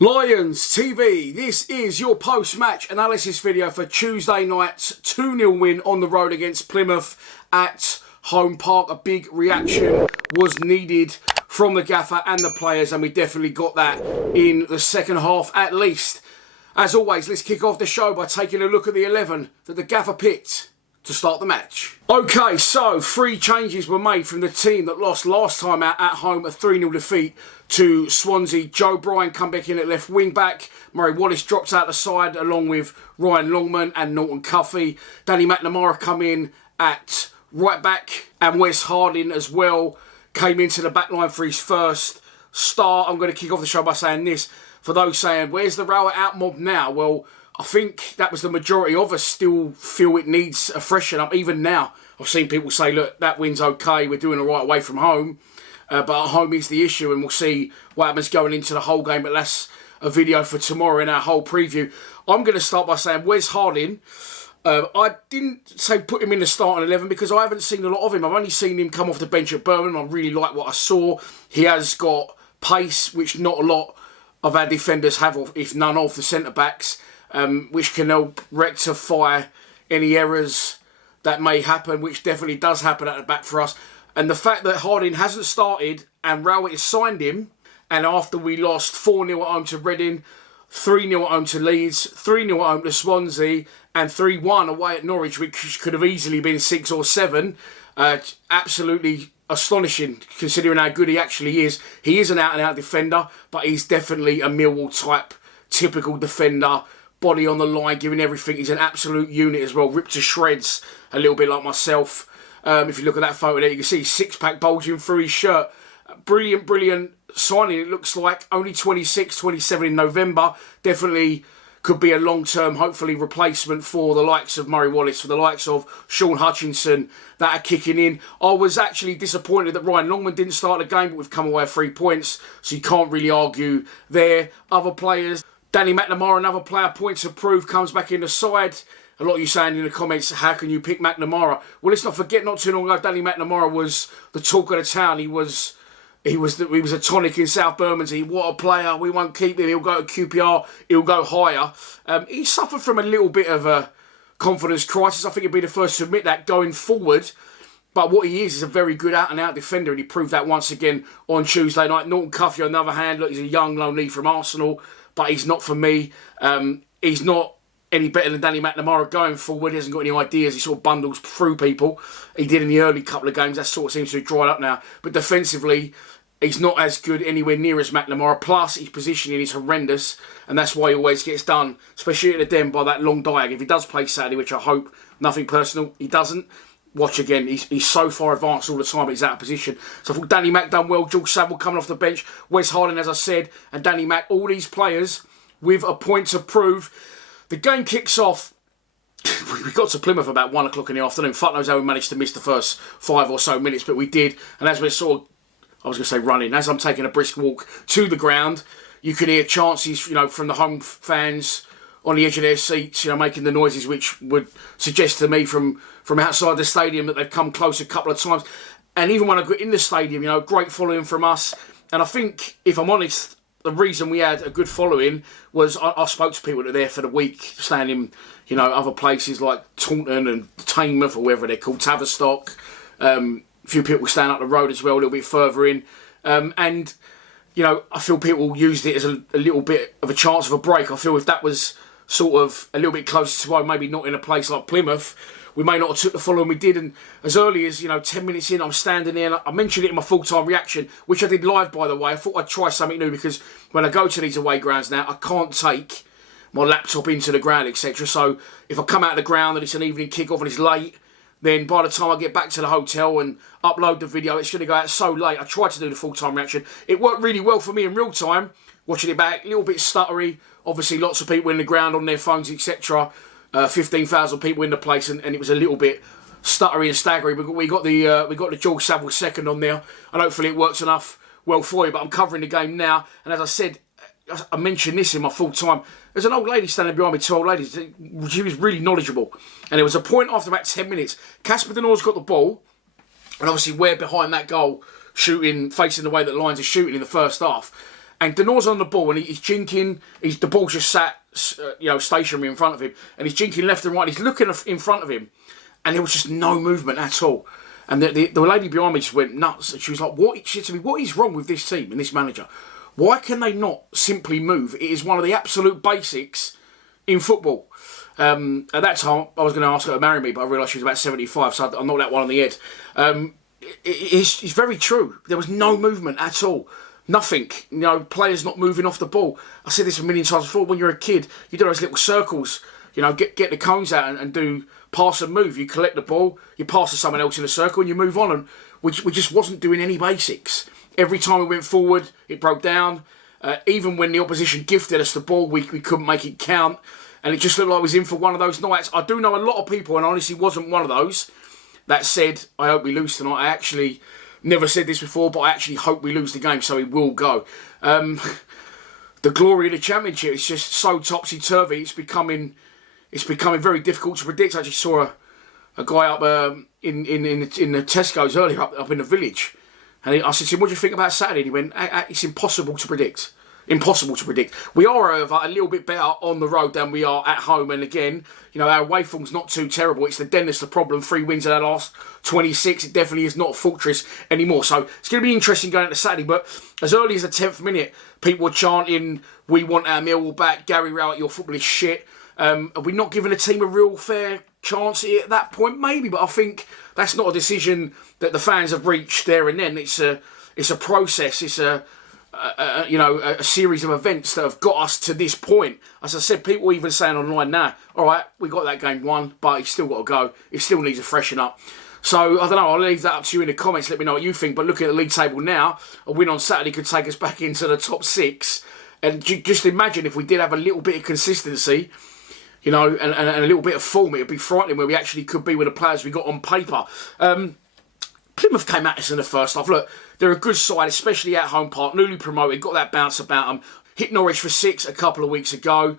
Lions TV, this is your post-match analysis video for Tuesday night's 2-0 win on the road against Plymouth at Home Park. A big reaction was needed from the gaffer and the players, and we definitely got that in the second half at least. As always, let's kick off the show by taking a look at the 11 that the gaffer picked to start the match. Okay, so 3 changes were made from the team that lost last time out at home, a 3-0 defeat to Swansea. Joe Bryan come back in at left wing back. Murray Wallace drops out the side along with Ryan Longman and Norton Cuffey. Danny McNamara come in at right back, and Wes Harding as well came into the back line for his first start. I'm going to kick off the show by saying this. For those saying, where's the Rower out mob now? Well, I think that was the majority of us still feel it needs a freshen up. Even now, I've seen people say, look, that win's okay, we're doing all right away from home. But at home is the issue, and we'll see what happens going into the whole game. But that's a video for tomorrow in our whole preview. I'm going to start by saying, Wes Harding, I didn't say put him in the starting 11 because I haven't seen a lot of him. I've only seen him come off the bench at Birmingham. I really like what I saw. He has got pace, which not a lot of our defenders have, if none of the centre-backs. Which can help rectify any errors that may happen, which definitely does happen at the back for us. And the fact that Harding hasn't started and Rowett has signed him, and after we lost 4-0 at home to Reading, 3-0 at home to Leeds, 3-0 at home to Swansea, and 3-1 away at Norwich, which could have easily been 6 or 7, absolutely astonishing considering how good he actually is. He is an out-and-out defender, but he's definitely a Millwall type, typical defender. Body on the line, giving everything. He's an absolute unit as well, ripped to shreds, a little bit like myself. If you look at that photo there, you can see his six-pack bulging through his shirt. Brilliant, brilliant signing, it looks like. Only 26, 27 in November. Definitely could be a long-term, hopefully, replacement for the likes of Murray Wallace, for the likes of Sean Hutchinson that are kicking in. I was actually disappointed that Ryan Longman didn't start the game, but we've come away with 3 points, so you can't really argue there. Other players, Danny McNamara, another player, points to prove, comes back in the side. A lot of you saying in the comments, how can you pick McNamara? Well, let's not forget, not too long ago, Danny McNamara was the talk of the town. He was a tonic in South Bermondsey. What a player. We won't keep him. He'll go to QPR. He'll go higher. He suffered from a little bit of a confidence crisis. I think he'd be the first to admit that going forward. But what he is a very good out-and-out defender, and he proved that once again on Tuesday night. Norton Cuffey, on the other hand, look, he's a young, lonely from Arsenal, but he's not for me. He's not any better than Danny McNamara going forward. He hasn't got any ideas. He sort of bundles through people. He did in the early couple of games. That sort of seems to have dried up now. But defensively, he's not as good anywhere near as McNamara. Plus, his positioning is horrendous, and that's why he always gets done, especially at the Den, by that long diag. If he does play Saturday, which I hope, nothing personal, he doesn't. Watch again, he's so far advanced all the time, he's out of position. So I thought Danny Mack done well, George Saville coming off the bench, Wes Harding, as I said, and Danny Mack, all these players with a point to prove. The game kicks off, we got to Plymouth about 1 o'clock in the afternoon. Fuck knows how we managed to miss the first 5 or so minutes, but we did. And as we're sort of, I was going to say running, as I'm taking a brisk walk to the ground, you can hear chances, from the home fans on the edge of their seats, making the noises which would suggest to me from outside the stadium that they've come close a couple of times. And even when I got in the stadium, great following from us. And I think, if I'm honest, the reason we had a good following was I spoke to people that are there for the week, staying in, other places like Taunton and Teignmouth, or wherever they're called, Tavistock. A few people staying up the road as well, a little bit further in. And I feel people used it as a little bit of a chance of a break. I feel if that was sort of a little bit closer to home, maybe not in a place like Plymouth, we may not have took the following we did. And as early as 10 minutes in, I'm standing there, and I mentioned it in my full-time reaction, which I did live, by the way. I thought I'd try something new, because when I go to these away grounds now, I can't take my laptop into the ground, etc. So if I come out of the ground and it's an evening kick-off and it's late, then by the time I get back to the hotel and upload the video, it's going to go out so late. I tried to do the full-time reaction. It worked really well for me in real time, watching it back, a little bit stuttery. Obviously, lots of people in the ground on their phones, etc. 15,000 people in the place, and it was a little bit stuttery and staggery. But we got the George Saville second on there, and hopefully it works enough well for you. But I'm covering the game now, and as I said, I mentioned this in my full time. There's an old lady standing behind me, 2 old ladies. She was really knowledgeable, and there was a point after about 10 minutes. Casper Denor's got the ball, and obviously we're behind that goal, shooting, facing the way that Lions are shooting in the first half. And Denor's on the ball and he's jinking. The ball's just sat, stationary in front of him, and he's jinking left and right. He's looking in front of him, and there was just no movement at all. And the lady behind me just went nuts. And she was like, "What?" She said to me, "What is wrong with this team and this manager? Why can they not simply move? It is one of the absolute basics in football." At that time, I was going to ask her to marry me, but I realised she was about 75, so I'm not that one on the head. It's very true. There was no movement at all. Nothing. Players not moving off the ball. I said this a million times before. When you're a kid, you do those little circles. Get the cones out and do pass and move. You collect the ball, you pass to someone else in a circle, and you move on. And we just wasn't doing any basics. Every time we went forward, it broke down. Even when the opposition gifted us the ball, we couldn't make it count. And it just looked like it was in for one of those nights. I do know a lot of people, and honestly wasn't one of those, that said, I hope we lose tonight. I actually never said this before, but I actually hope we lose the game, so he will go. The glory of the Championship is just so topsy-turvy. It's becoming very difficult to predict. I just saw a guy up in the Tesco's earlier up in the village. And I said to him, "What do you think about Saturday?" And he went, "It's impossible to predict. Impossible to predict." We are, however, a little bit better on the road than we are at home. And again, our away form's not too terrible. It's the Den that's the problem. 3 wins in our last 26. It definitely is not a fortress anymore. So it's going to be interesting going into Saturday. But as early as the 10th minute, people were chanting, "We want our Millwall back. Gary Rowett, your football is shit." Are we not giving a team a real fair chance at that point? Maybe, but I think that's not a decision that the fans have reached there and then. It's a process. It's a series of events that have got us to this point. As I said, people even saying online now, "All right, we got that game won, but it's still got to go. It still needs to freshen up." So I don't know. I'll leave that up to you in the comments. Let me know what you think. But looking at the league table now, a win on Saturday could take us back into the top 6. And just imagine if we did have a little bit of consistency, and a little bit of form, it would be frightening where we actually could be with the players we got on paper. Plymouth came at us in the first half. Look, they're a good side, especially at home park, newly promoted, got that bounce about them. Hit Norwich for 6 a couple of weeks ago.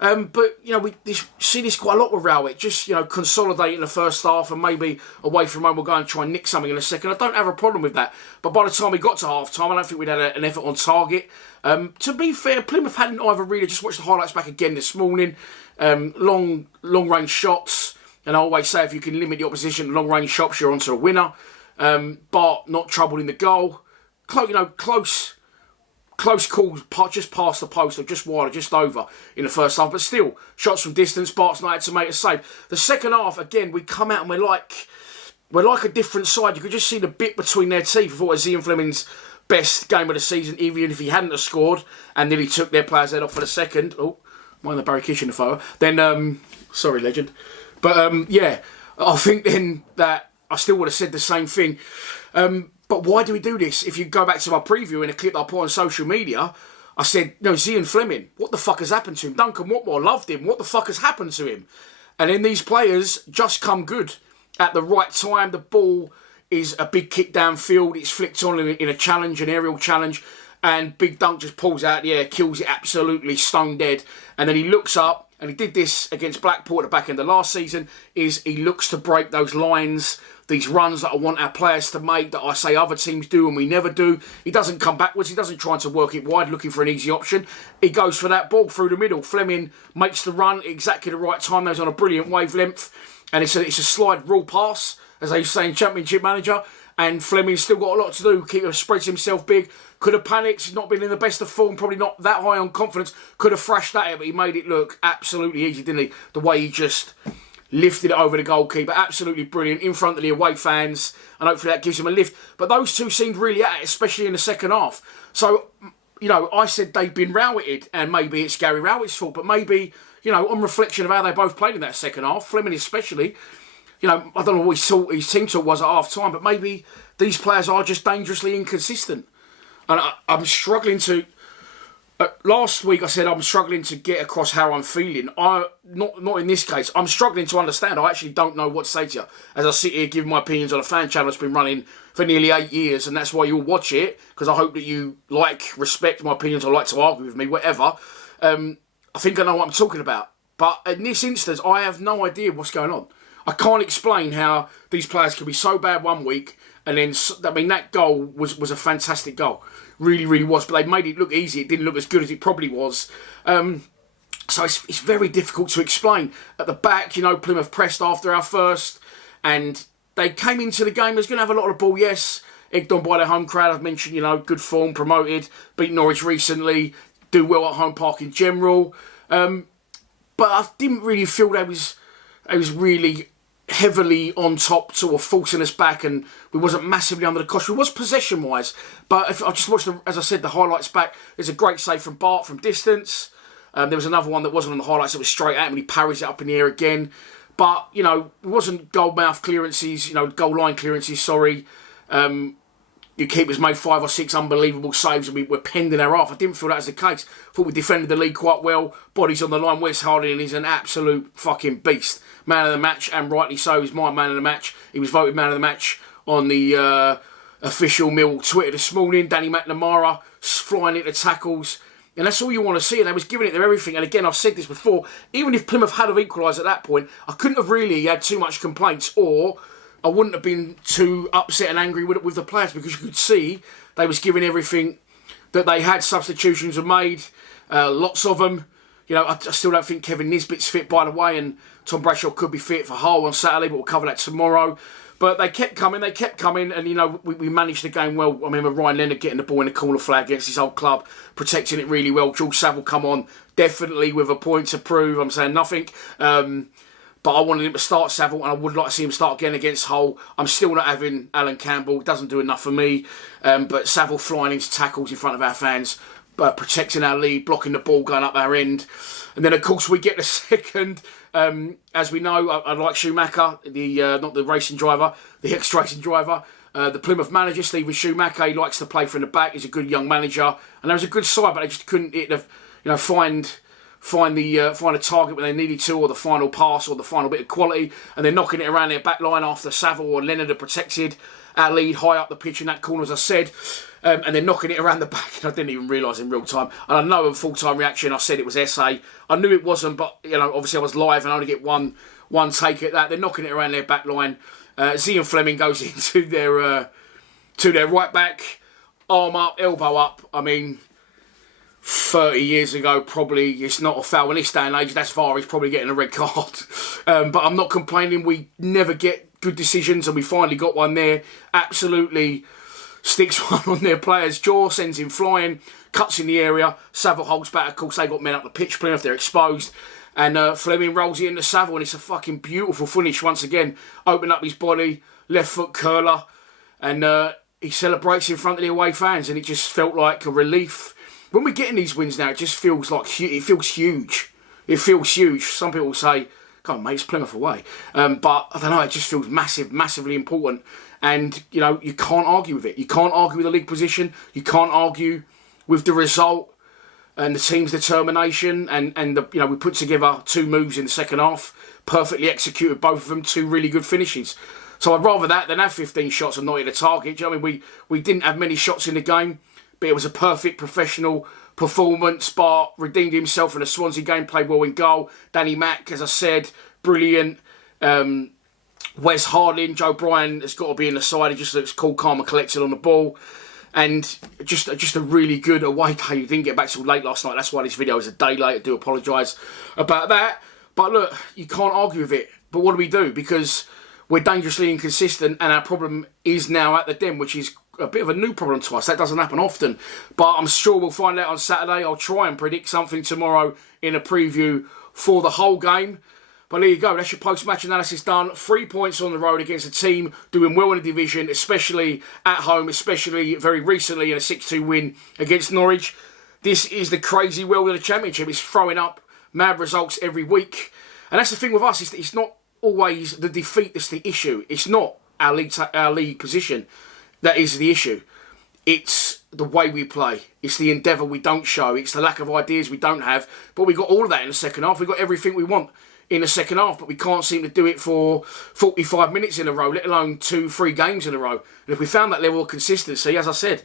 But we see this quite a lot with Rowett. Just, consolidate in the first half and maybe away from home we'll go and try and nick something in a second. I don't have a problem with that. But by the time we got to half-time, I don't think we'd had an effort on target. To be fair, Plymouth hadn't either really. Just watched the highlights back again this morning. Long-range shots. And I always say if you can limit the opposition to long-range shots, you're onto a winner. But not troubled in the goal. Close calls, just past the post or just wide or just over in the first half. But still, shots from distance, Bart's not had to make a save. The second half, again, we come out and we're like a different side. You could just see the bit between their teeth. I thought it was Ian Fleming's best game of the season, even if he hadn't have scored and nearly took their players' head off for the second. Oh, mind the Barry Kitchen photo. Then, sorry, legend. But, I think then that I still would have said the same thing. But why do we do this? If you go back to my preview in a clip I put on social media, I said, Ian Fleming, what the fuck has happened to him? Duncan Watmore loved him. What the fuck has happened to him? And then these players just come good at the right time. The ball is a big kick downfield. It's flicked on in a challenge, an aerial challenge. And Big Dunk just pulls out the air, kills it absolutely stone dead. And then he looks up, and he did this against Blackpool at the back end of last season, is he looks to break those lines, these runs that I want our players to make, that I say other teams do and we never do. He doesn't come backwards. He doesn't try to work it wide, looking for an easy option. He goes for that ball through the middle. Fleming makes the run at exactly the right time. Those on a brilliant wavelength. And it's a slide rule pass, as they say in Championship Manager. And Fleming's still got a lot to do. Keeper spreads himself big. Could have panicked. He's not been in the best of form. Probably not that high on confidence. Could have thrashed at it, but he made it look absolutely easy, didn't he? The way he just lifted it over the goalkeeper. Absolutely brilliant. In front of the away fans. And hopefully that gives him a lift. But those two seemed really at it, especially in the second half. So, I said they've been Rowetted. And maybe it's Gary Rowett's fault. But maybe, on reflection of how they both played in that second half, Fleming especially, I don't know what his team talk was at half-time, but maybe these players are just dangerously inconsistent. And I'm struggling to... last week I said I'm struggling to get across how I'm feeling. Not in this case. I'm struggling to understand. I actually don't know what to say to you. As I sit here giving my opinions on a fan channel that's been running for nearly 8 years, and that's why you'll watch it, because I hope that you respect my opinions or like to argue with me, whatever. I think I know what I'm talking about. But in this instance, I have no idea what's going on. I can't explain how these players can be so bad one week And then, I mean, that goal was a fantastic goal. Really, really was. But they made it look easy. It didn't look as good as it probably was. So it's very difficult to explain. At the back, you know, Plymouth pressed after our first, and they came into the game. There's going to have a lot of the ball, yes. Egged on by their home crowd. I've mentioned, you know, good form, promoted, beat Norwich recently, do well at home park in general. But I didn't really feel they was really heavily on top, sort of forcing us back, and we wasn't massively under the cosh. We was possession-wise, but if I just watched, as I said, the highlights back, there's a great save from Bart from distance. There was another one that wasn't on the highlights, it was straight at him, and he parries it up in the air again. But, you know, it wasn't goal-mouth clearances, you know, goal-line clearances, sorry. Your keepers made 5 or 6 unbelievable saves and we were penned in our half. I didn't feel that was the case. I thought we defended the league quite well. Bodies on the line. Wes Harding is an absolute fucking beast. Man of the match, and rightly so. He's my man of the match. He was voted man of the match on the official Millwall Twitter this morning. Danny McNamara flying into tackles. And that's all you want to see. And they was giving it their everything. And again, I've said this before. Even if Plymouth had have equalised at that point, I couldn't have really had too much complaints, or I wouldn't have been too upset and angry with the players, because you could see they was giving everything that they had. Substitutions were made, lots of them. You know, I still don't think Kevin Nisbet's fit, by the way, and Tom Bradshaw could be fit for Hull on Saturday, but we'll cover that tomorrow. But they kept coming, and, you know, we managed the game well. I remember Ryan Leonard getting the ball in the corner flag against his old club, protecting it really well. George Saville come on, definitely with a point to prove. I'm saying nothing. But I wanted him to start Saville, and I would like to see him start again against Hull. I'm still not having Alan Campbell. It doesn't do enough for me. But Saville flying into tackles in front of our fans, protecting our lead, blocking the ball, going up our end. And then, of course, we get the second. As we know, I like Schumacher, not the racing driver, the ex-racing driver. The Plymouth manager, Stephen Schumacher, he likes to play from the back. He's a good young manager. And there was a good side, but they just couldn't hit find a target when they needed to, or the final pass, or the final bit of quality, and they're knocking it around their back line after Saville or Leonard had protected our lead high up the pitch in that corner, as I said, and they're knocking it around the back, and I didn't even realise in real time. And I know in full-time reaction I said it was SA. I knew it wasn't, but, you know, obviously I was live and I only get one take at that. They're knocking it around their back line. Zian Fleming goes into their right back, arm up, elbow up. I mean, 30 years ago, probably it's not a foul. In this day and age, that's VAR. He's probably getting a red card. But I'm not complaining. We never get good decisions, and we finally got one there. Absolutely sticks one on their player's jaw, sends him flying, cuts in the area. Saville holds back. Of course, they got men up the pitch, Plymouth, they're exposed. And Fleming rolls it into Saville, and it's a fucking beautiful finish once again. Open up his body, left foot curler, and he celebrates in front of the away fans, and it just felt like a relief. When we're getting these wins now, it just feels like it feels huge. It feels huge. Some people say, "Come on, mate, it's Plymouth away," but I don't know. It just feels massively important. And you know, you can't argue with it. You can't argue with the league position. You can't argue with the result and the team's determination. And the, you know, we put together 2 moves in the second half, perfectly executed both of them, 2 really good finishes. So I'd rather that than have 15 shots and not hit the target. Do you know what I mean? We didn't have many shots in the game, but it was a perfect professional performance. Bart redeemed himself in the Swansea game, played well in goal. Danny Mack, as I said, brilliant. Wes Harding, Joe Bryan has got to be in the side. He just looks cool, calm and collected on the ball. And just a really good away day. You didn't get back till late last night. That's why this video is a day late. I do apologise about that. But look, you can't argue with it. But what do? Because we're dangerously inconsistent, and our problem is now at the Den, which is a bit of a new problem to us. That doesn't happen often. But I'm sure we'll find out on Saturday. I'll try and predict something tomorrow in a preview for the whole game. But there you go, that's your post-match analysis done. 3 points on the road against a team doing well in the division, especially at home, especially very recently in a 6-2 win against Norwich. This is the crazy world of the Championship. It's throwing up mad results every week. And that's the thing with us, it's not always the defeat that's the issue. It's not our league position that is the issue. It's the way we play. It's the endeavour we don't show. It's the lack of ideas we don't have. But we got all of that in the second half. We got everything we want in the second half, but we can't seem to do it for 45 minutes in a row, let alone 2-3 games in a row. And if we found that level of consistency, as I said,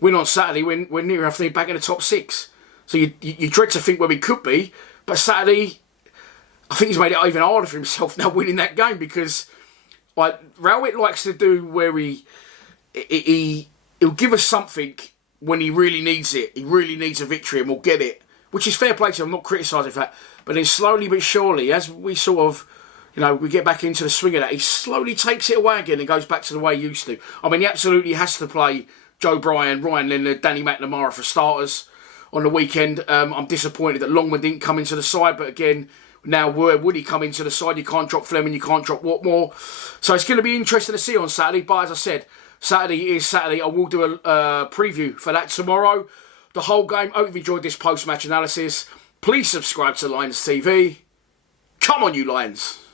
win on Saturday, we're near enough to be back in the top 6. So you dread to think where we could be, but Saturday, I think he's made it even harder for himself now winning that game, because like Rowett likes to do where he he'll give us something when he really needs it. He really needs a victory, and we'll get it, which is fair play to him. I'm not criticising that. But then slowly but surely, as we sort of, we get back into the swing of that, he slowly takes it away again and goes back to the way he used to. I mean, he absolutely has to play Joe Bryan, Ryan Leonard, Danny McNamara for starters on the weekend. I'm disappointed that Longman didn't come into the side, but again, now where would he come into the side? You can't drop Fleming, you can't drop Watmore. So it's going to be interesting to see on Saturday, but as I said, Saturday is Saturday. I will do a preview for that tomorrow. The whole game. Hope you've enjoyed this post-match analysis. Please subscribe to Lions TV. Come on, you Lions.